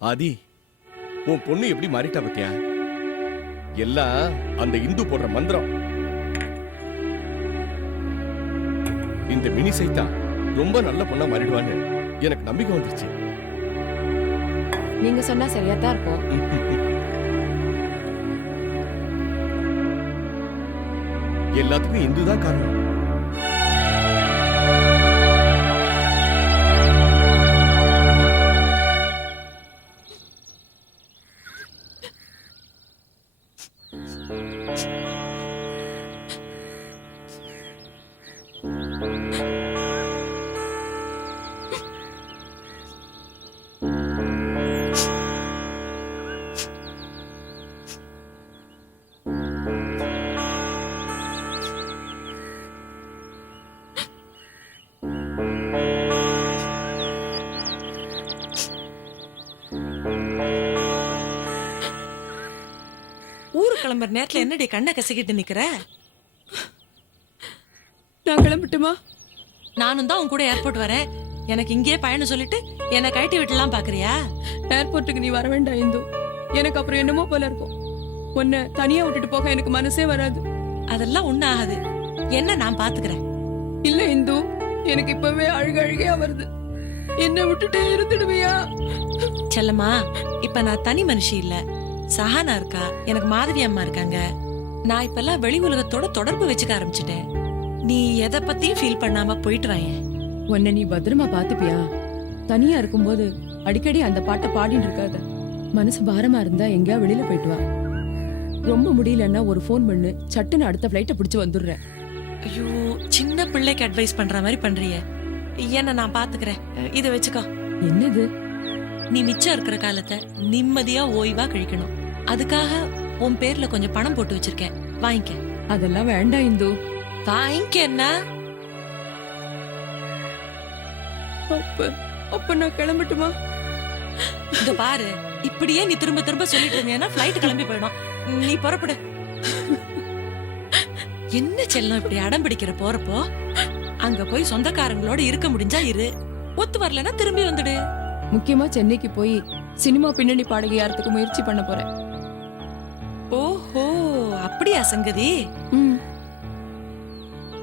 ஆதி, உன் பொண்ணு எப்படி மாறிட்டா பத்தியா? எல்லாம் அந்த இந்து போடுற மந்திரம். இந்த மினி சைத்தா ரொம்ப நல்ல பொண்ணா மாறிடுவான்னு எனக்கு நம்பிக்கை வந்துருச்சு. நீங்க சொன்னா சரியா தான் இருக்கும். எல்லாத்துக்கும் இந்து தான் காரணம். கிளம்புற நேரத்துல என்னடி கண்ணை கசக்கிட்டு நிக்கிற? நான் கிளம்பட்டுமா? நானும் தான் உன் கூட ஏர்போர்ட் வரேன். எனக்கு இங்கேயே பயணம் சொல்லிட்டு என்ன கழட்டி விட்டுலாம் பாக்குறியா? ஏர்போர்ட்டுக்கு நீ வர வேண்டாம் இந்து. எனக்கு அப்புறம் என்னமோ போல இருக்கும். உன்னை தனியா விட்டுட்டு போக எனக்கு மனசே வராது. அதெல்லாம் ஒண்ணு ஆகாது. என்ன நான் பாத்துக்கிறேன். இல்ல இந்து, எனக்கு இப்பவே அழுகையா வருது. என்ன விட்டுட்டு இருந்துடுவியா? செல்லம்மா, இப்ப நான் தனி மனுஷி இல்ல. சஹானா இருக்கா, எனக்கு மாதவி அம்மா இருக்காங்க. நான் இப்பெல்லாம் வெளி உலகத்தோட தொடர்பு வச்சுக்க ஆரம்பிச்சிட்டேன். நீ எதை பத்தியும் ஃபீல் பண்ணாம போயிட்டு வாயேன். உன்னை நீ பத்திரமா பாத்துப்பியா? தனியா இருக்கும்போது அடிக்கடி அந்த பாட்டை பாடிட்டு இருக்காத. மனசு பாரமா இருந்தா எங்கேயா வெளியில போயிட்டு வா. ரொம்ப முடியலன்னா ஒரு ஃபோன் பண்ணு, சட்டுன்னு அடுத்த ஃபிளைட்டை பிடிச்சு வந்துடுறேன். ஐயோ, சின்ன பிள்ளைக்கு அட்வைஸ் பண்ற மாதிரி பண்றியே. என்ன நான் பாத்துக்கிறேன், இதை வச்சுக்கோ. என்னது? நீ மிச்சம் இருக்கிற காலத்தை நிம்மதியா ஓய்வா கழிக்கணும். அதுக்காக உன் பேர்ல கொஞ்சம் பணம் போட்டு வச்சிருக்கேன், வாங்கிக்க. அதெல்லாம் வேண்டாம் இந்து. வாங்கிக்க. என்ன அப்ப நான் கிளம்பட்டுமா? இந்த பாரு, இப்படியே நீ திரும்ப திரும்ப சொல்லிட்டு இருந்தீங்கன்னா ஃபிளைட் கிளம்பி போயிடும். நீ புறப்படு. என்ன செல்லம் இப்படி அடம் பிடிக்கிற? போறப்போ அங்க போய் சொந்தக்காரங்களோட இருக்க முடிஞ்சா இரு, ஒத்து வரலன்னா திரும்பி வந்துடு. முக்கியமா சென்னைக்கு போய் சினிமா பின்னணி பாடகையாரத்துக்கு முயற்சி பண்ண போறேன். ஓஹோ, அப்படியா சங்கதி?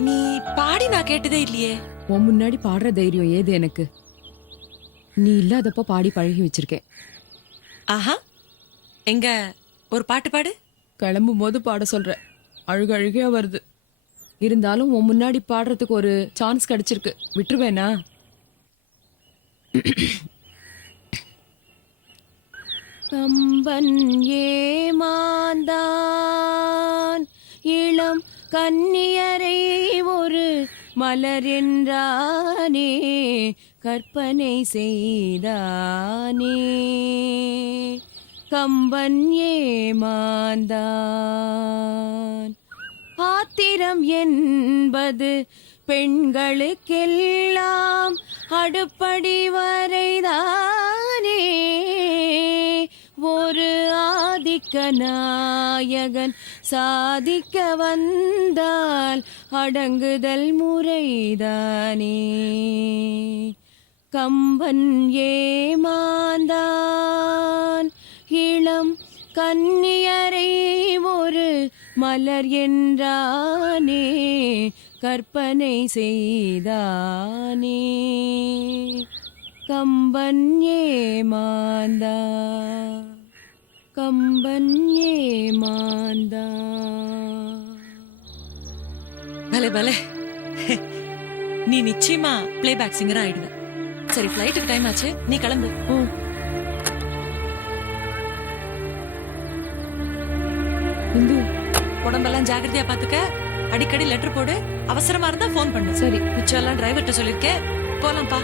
நீ பாடி நான் கேட்டதே இல்லையே. உன் முன்னாடி பாடுற தைரியம் ஏது எனக்கு? நீ இல்லாதப்ப பாடி பழகி வச்சிருக்கேன். ஆஹா, எங்க ஒரு பாட்டு பாடு. கிளம்பும் போது பாட சொல்ற, அழுகையா வருது. இருந்தாலும் உன் முன்னாடி பாடுறதுக்கு ஒரு சான்ஸ் கிடைச்சிருக்கு, விட்டுருவேனா? கம்பன் ஏமாந்தான் இளம் கன்னியரை ஒரு மலர் என்றானே, கற்பனை செய்தானே. கம்பன் ஏமாந்தான். ஆத்திரம் என்பது பெண்களுக்கெல்லாம் அடுப்படி வரைதானே. ஒரு ஆதிக்க நாயகன் சாதிக்க வந்தால் அடங்குதல் முறைதானே. கம்பன் ஏமாந்தான் இளம் கன்னியரை ஒரு மலர் என்றானே, கற்பனை செய்தானே. கம்பன் ஏமாந்தான், கம்பன் ஏமாந்தான். பலே பலே, நீ நிச்சயமா பிளேபேக் சிங்கர் ஆயிடுவ. சரி, ஃபிளைட்டுக்கு டைம் ஆச்சு, நீ கிளம்பு. இந்து, உடம்பெல்லாம் ஜாக்கிரதையா பாத்துக்க. அடிக்கடி லெட்டர் போடு, அவசரமா இருந்தா போன் பண்ணு. சரி. மிச்சம் எல்லாம் டிரைவர்கிட்ட சொல்லிருக்கேன். போலாம்ப்பா.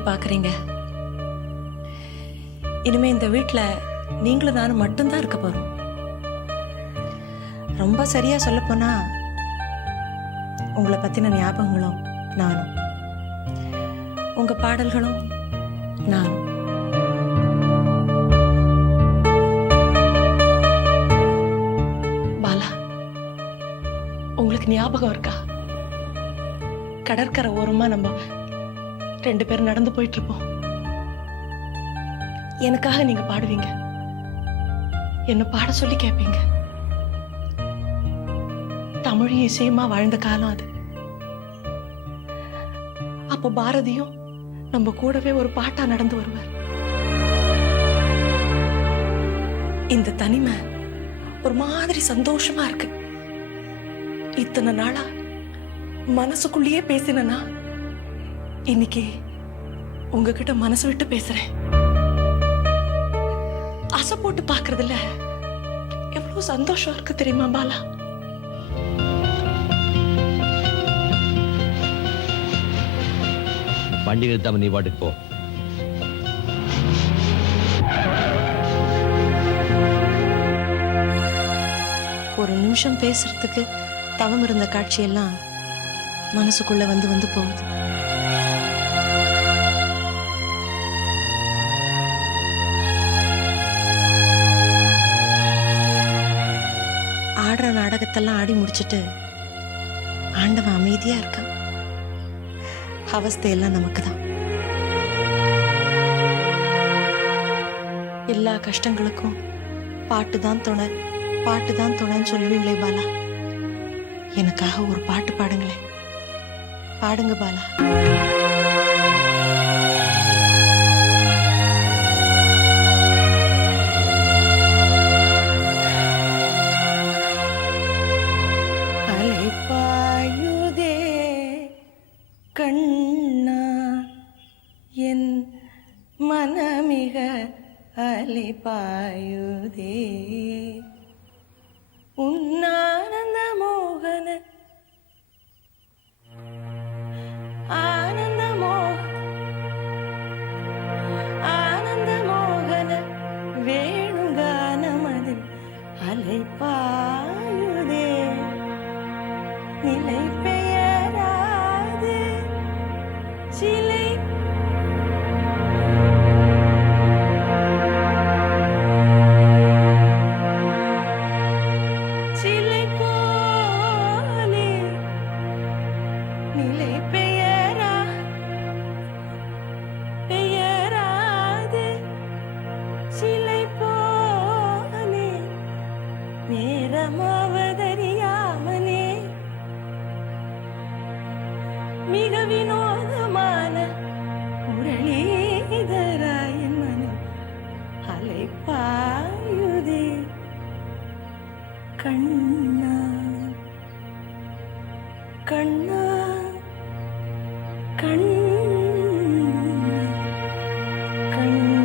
இப்படி பாக்குறீங்க? இனிமே இந்த வீட்ல நீங்களும் நானும் மட்டும்தான் இருக்க போறோம். ரொம்ப சரியா சொல்ல போனா உங்களை பத்தின ஞாபகங்களும் நானும், உங்க பாடல்களும் நானும். பாலா, உங்களுக்கு ஞாபகம் இருக்கா? கடற்கரை ஓரமா நம்ம 2 பேரும் நடந்து போயிட்டு இருப்போம். எனக்காக நீங்க பாடுவீங்க, என்ன பாட சொல்லி கேட்பீங்க. தமிழ் இசையுமா வாழ்ந்த காலம் அது. அப்போ பாரதியும் நம்ம கூடவே ஒரு பாட்டா நடந்து வருவார். இந்த தனிமை ஒரு மாதிரி சந்தோஷமா இருக்கு. இத்தனை நாளா மனசுக்குள்ளேயே பேசினா இன்னைக்கு உங்ககிட்ட மனசு விட்டு பேசுறேன். ஆசை போட்டு பாக்குறதுல எவ்வளவு சந்தோஷம் இருக்கு தெரியுமா பாலா? வண்டி நிறுத்தாம நீ பாட்டுக்கு போ. ஒரு நிமிஷம் பேசுறதுக்கு தவம் இருந்த காட்சியெல்லாம் மனசுக்குள்ள வந்து வந்து போகுது. ஆடுற நாடகத்தெல்லாம் ஆடி முடிச்சிட்டு ஆண்டவன் அமைதியா இருக்கான். அவஸ்தையெல்லாம் நமக்கு தான். எல்லா கஷ்டங்களுக்கும் பாட்டுதான் துணை, பாட்டுதான் துணைன்னு சொல்லுவீங்களே பாலா, எனக்காக ஒரு பாட்டு பாடுங்களேன். பாடுங்க பாலா. அலைப்பாயுதே கண்ணா என் மனமிக அலைப்பாயுதே உன்னானந்த மோகன ஆனந்த மோகன வேணுகானமதில் அலைப்பாயுதே நிலை பெயராது சிலை சிலை போலே நிலை பெயராது சிலை போலே நேரமாவதறியாமலே மிக வினோதமான முரளிதராயன் மனம் அலைப்பாயுதே கண்ணா கண்ணா கண்ணா கண்ணா.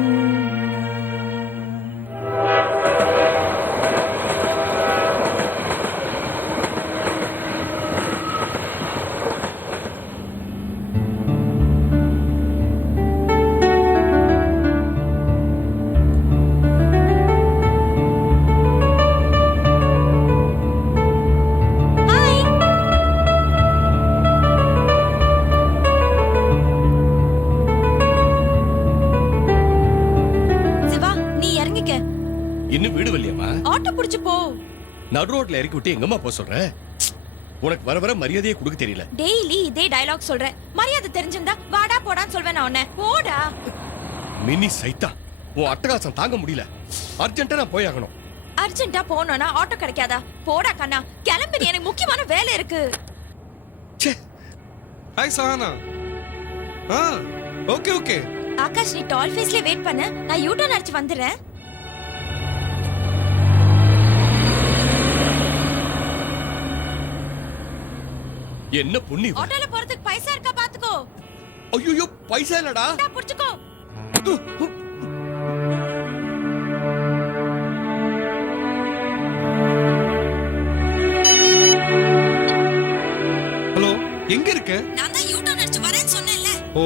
இன்னும் வீடு வரலையாமா? ஆட்டோ புடிச்சு போ. நடு ரோட்ல இறக்கி விட்டு எங்கம்மா போக சொல்ற? உனக்கு வர வர மரியாதையே கொடுக்க தெரியல. டெய்லி இதே டயலாக் சொல்ற. மரியாதை தெரிஞ்சிருந்தா வாடா போடான்னு சொல்வேன் நான் உன்னை. போடா. மினி சைத்தா, உன் அட்டகாசம் தாங்க முடியல. அர்ஜென்ட்டா நான் போய் ஆகணும். அர்ஜென்ட்டா போனோம்னா ஆட்டோ கிடைக்காதா? போடா கண்ணா, கிளம்பி, எனக்கு முக்கியமான வேலை இருக்கு. ச்சே. Hi Sahana. Okay okay. Akash, நீ டால் ஃபேஸ்ல வெயிட் பண்ணு, நான் யூ டர்ன் அடிச்சு வந்துறேன். என்ன புண்ணி? ஆட்டோல போறதுக்கு பைசா இருக்கா பாத்துக்கோ. ஐயோ, பைசா இல்லடா. புடிச்சுக்கோ. ஹலோ, எங்க இருக்க? நான் தான் யூ டர்ன் அடிச்சு வரேன்னு சொன்னேன்ல. ஓ,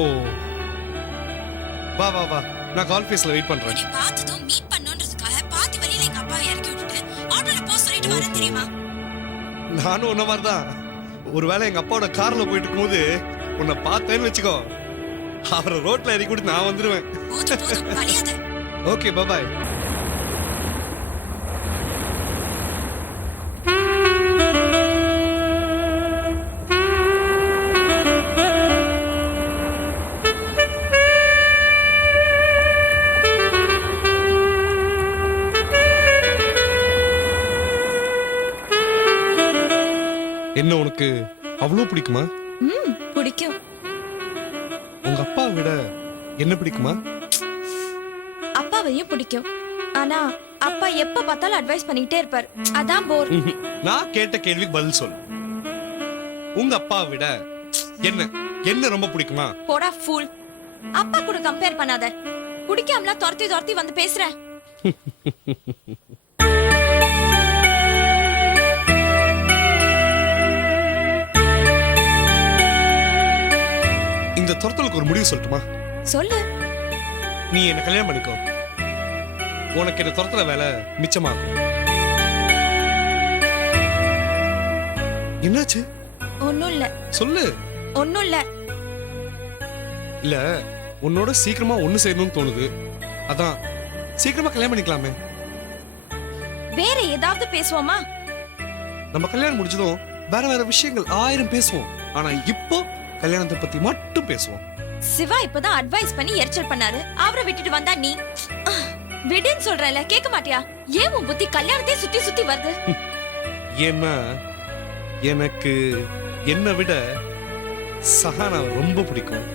வா வா வா நான் கால் ஃபீஸ்ல வெயிட் பண்றேன். நீ பார்த்ததும் மீட் பண்ணணும்ன்றதுக்காக பாதி வழியில எங்க அப்பாவை இறக்கி விட்டுட்டு ஆட்டோல போ சொல்லிட்டு வரேன் தெரியுமா? நானும் உன்ன மாதிரி தான். ஒருவேளை எங்க அப்பாவோட கார்ல போயிட்டு இருக்கும்போது உன்னை பார்த்தேன்னு வச்சுக்கோ, அவரை ரோட்ல இறக்கி விட்டு நான் வந்துடுவேன். போதும் போதும் வலியாத. Okay bye. என்ன உனக்கு அவ்வளவு பிடிக்குமா? பிடிக்கும். உங்க அப்பா விட என்ன பிடிக்குமா? அப்பாவையும் பிடிக்கும். ஆனா அப்பா எப்ப பார்த்தாலும் அட்வைஸ் பண்ணிட்டே இருப்பார். அதான் போர். நான் கேட்ட கேள்விக்கு பதில் சொல். உங்க அப்பா விட என்ன என்ன ரொம்ப பிடிக்குமா? போடா ஃபூல். அப்பா கூட கம்பேர் பண்ணாத. பிடிக்காமல துரத்தி துரத்தி வந்து பேசுற. இந்த துரத்தலுக்கு ஒரு முடிவு சொல்லட்டுமா? சொல்லு. நீ என்ன கல்யாணம் பண்ணிக்கோ. உனக்கு என்ன துரத்துற வேலை மிச்சமாகும். என்னாச்சு? ஒண்ணும் இல்ல. சொல்லு. ஒண்ணும் இல்ல. இல்ல உன்னோட சீக்கிரமா ஒண்ணு செய்யணும்னு தோணுது. அதான் சீக்கிரமா கல்யாணம் பண்ணிக்கலாமே. வேற ஏதாவது பேசுவோமா? நம்ம கல்யாணம் முடிஞ்சதும் வேற வேற விஷயங்கள் 1000 பேசுவோம். ஆனா இப்போ கல்யாணத்தை பத்தி மட்டும் பேசுவோம். சிவா இப்பதான் அட்வைஸ் பண்ணி எரிச்சல் பண்ணாரு. அவரை விட்டுட்டு வந்தா நீ விடுன்னு சொல்றல, கேட்க மாட்டியா? ஏன் உன் புத்தி கல்யாணத்தை சுத்தி சுத்தி வருது? ஏன்னா எனக்கு என்னை விட சஹானா ரொம்ப பிடிக்கும்.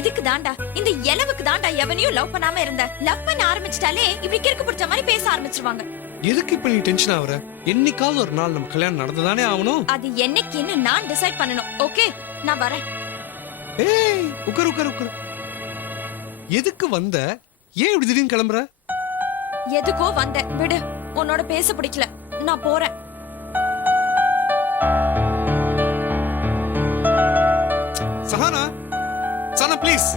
இதுக்கு தாண்டா, இந்த எலவுக்கு தாண்டா எவனையும் லவ் பண்ணாம இருந்த. லவ் பண்ண ஆரம்பிச்சிட்டாலே இப்படி கிறுக்கு பிடிச்ச மாதிரி பேச ஆரம்பிச்சிருவாங்க. எதுக்கு இப்ப நீ டென்ஷன் ஆகுற? என்னைக்காவது ஒரு நாள் நம்ம கல்யாணம் நடந்துதானே ஆகணும். அது என்னைக்குன்னு நான் டிசைட் பண்ணணும். ஓகே, நான் வரேன். ஏய் உட்கார் உட்கார் உட்கார். எதுக்கு வந்த? ஏன் இப்படி திடீர்னு கிளம்புற? எதுக்கோ வந்தேன், விடு. உன்னோட பேச பிடிக்கல, நான் போறேன். சஹானா சஹானா ப்ளீஸ்.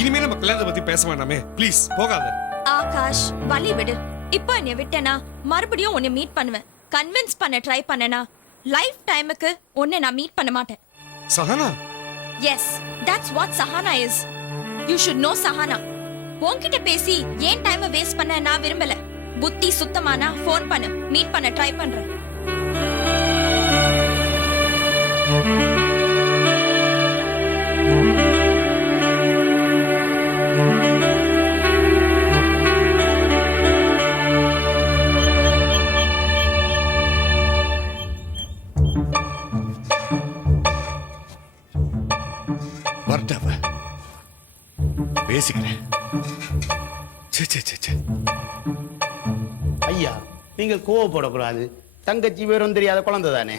இனிமே நம்ம கல்யாணத்தை பத்தி பேச வேண்டாமே, ப்ளீஸ் போகாத. ஆகாஷ், வலி விடு. இப்போ என்னை விட்டேனா மறுபடியும் உன்னை மீட் பண்ணுவேன். கன்வின்ஸ் பண்ண ட்ரை பண்ணனா லைஃப் டைமுக்கு உன்னை நான் மீட் பண்ண மாட்டேன். Sahana. Yes, that's what Sahana is. You should know Sahana. உன்கிட்ட பேசி ஏன் டைமை வேஸ்ட் பண்ண நான் விரும்பல. புத்தி சுத்தமானா ஃபோன் பண்ணு, மீட் பண்ண ட்ரை பண்றேன். வரட்டவ பேசிக்கிறேன். ஐயா, நீங்கள் கோவப்படக்கூடாது. தங்கச்சி வேறும் தெரியாத குழந்தை தானே.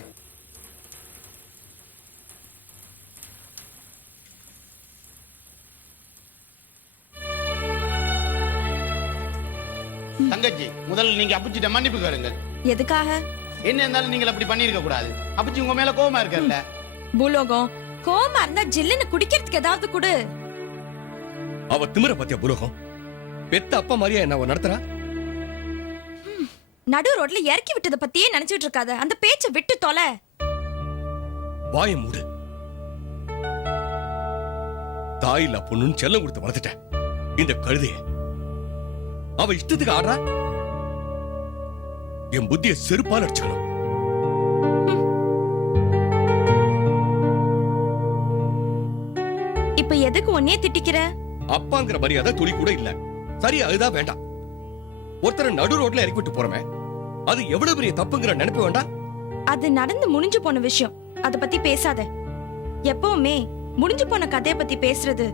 தங்கச்சி, முதல்ல நீங்க அப்புச்சிட்ட மன்னிப்பு கேளுங்க. எதுக்காக? என்ன இருந்தாலும் நீங்கள் அப்படி பண்ணிருக்க கூடாது. அப்புச்சி உங்க மேல கோவமா இருக்கல்ல. பூலோகம், கோவமா இருந்தா ஜில்லுன்னு குடிக்கிறதுக்கு ஏதாவது கொடு. அவ திமிர பத்தியா புலோகம்? பெத்த அப்பா மாதிரியா என்ன அவ நடத்துறா? நடு ரோட்ல இறக்கி விட்டத பத்தியே நினைச்சிட்டு இருக்காத. அந்த பேச்ச விட்டு தொலை. வாய மூடு. தாயில்லா பொண்ணுன்னு செல்லம் கொடுத்து வளர்த்துட்டேன் இந்த கழுதைய. அவ இஷ்டத்துக்கு ஆடுறா. என் புத்திய செருப்பால் அடிச்சுக்கணும். இப்ப எதுக்கு ஒன்னே திட்டிக்கிற? அப்பாங்கிற மரியாதை துளி கூட இல்ல. சரி, அதுதான் வேண்டாம். ஒருத்தரை நடு ரோட்ல இறக்கி விட்டு போறமே, அது எவ்வளவு பெரிய தப்புங்கிற நினைப்பு வேண்டாம். அது நடந்து முடிஞ்சு போன விஷயம். அத பத்தி பேசாத. எப்பவுமே முடிஞ்சு போன கதைய பத்தி பேசுறது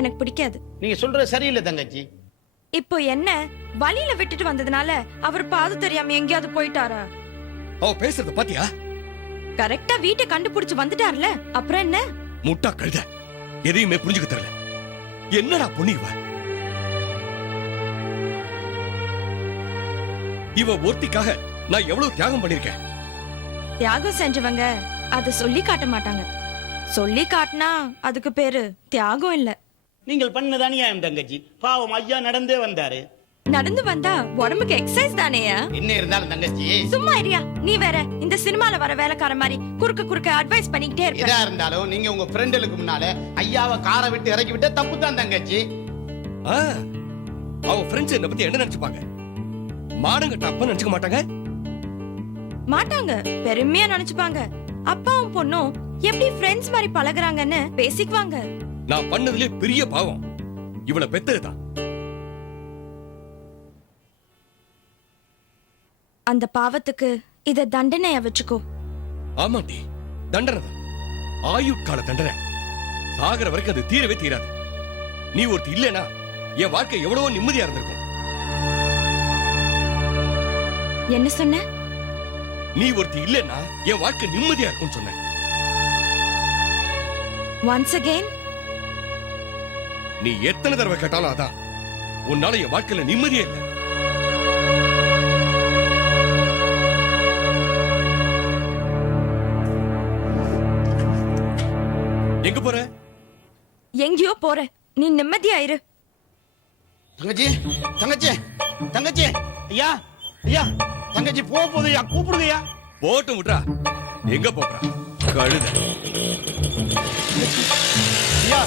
எனக்கு பிடிக்காது. நீங்க சொல்றது சரியில்லை தங்கச்சி. இப்போ என்ன, வழியில விட்டுட்டு வந்ததுனால அவர் பாது தெரியாம எங்கேயாவது போயிட்டாரா? அவ பேசுறத பாத்தியா? கரெக்டா வீட்டை கண்டுபிடிச்சு வந்துட்டார்ல, அப்புறம் என்ன? முட்டா கழுத, எதையுமே புரிஞ்சுக்க தெரியல. என்னடா பொண்ணு இவ? இவ ஒருத்திக்காக நான் எவ்வளவு தியாகம் பண்ணிருக்கேன். தியாகம் செஞ்சவங்க அதை சொல்லி காட்ட மாட்டாங்க. சொல்லி காட்டினா அதுக்கு பேரு தியாகம் இல்ல. நீங்கள் பண்ணதானியா என் தங்கச்சி பாவம் ஐயா நடந்தே வந்தாரு. நடந்து வந்தா உடம்புக்கு எக்ஸசைஸ் தானேயா? என்ன இருந்தாலும் தங்கச்சி சும்மா இரியா, நீ வேற இந்த சினிமால வர வேலைக்கார மாதிரி குறுக்க குறுக்க அட்வைஸ் பண்ணிக்கிட்டே இருக்க. எதா இருந்தாலும் நீங்க உங்க ஃப்ரெண்டுகளுக்கு முன்னால ஐயாவை காரை விட்டு இறக்கி விட்ட தப்பு தான் தங்கச்சி. ஆ, அவன் ஃப்ரெண்ட்ஸ் என்ன பத்தி என்ன நினைச்சுப்பாங்க? மானங்க டப்பா நினைச்சுக்க மாட்டாங்க. மாட்டாங்க, பெருமையா நினைச்சுப்பாங்க. அப்பாவும் பொண்ணும் எப்படி ஃப்ரெண்ட்ஸ் மாதிரி பழகுறாங்கன்னு பேசிக்குவாங்க. நான் பண்ணதுலே பெரிய பாவம் இவளை பெத்ததுதான். அந்த பாவத்துக்கு இத தண்டனைய வச்சுக்கோ. ஆமாண்டி, தண்டனை தான். ஆயுட்கால தண்டனை. சாகர வரைக்கும் அது தீரவே தீராது. நீ ஒருத்தி இல்லனா என் வாழ்க்கை எவ்வளவோ நிம்மதியா இருந்திருக்கும். என்ன சொன்ன? நீ ஒருத்தி இல்லனா என் வாழ்க்கை நிம்மதியா இருக்கும்னு சொன்னேன். ஒன்ஸ் அகைன் நீ எத்தனை தடவை கேட்டாலும் அதான். உன்னால என் வாழ்க்கையில நிம்மதியே இல்லை. எங்க போற? எங்கேயோ போற, நீ நிம்மதியா இரு. தங்கச்சி தங்கச்சி தங்கச்சி ஐயா ஐயா தங்கச்சி போகுது ஐயா, கூப்பிடுங்கய்யா. போட்டு விட்றா. எங்க போறா கழுத? ஐயா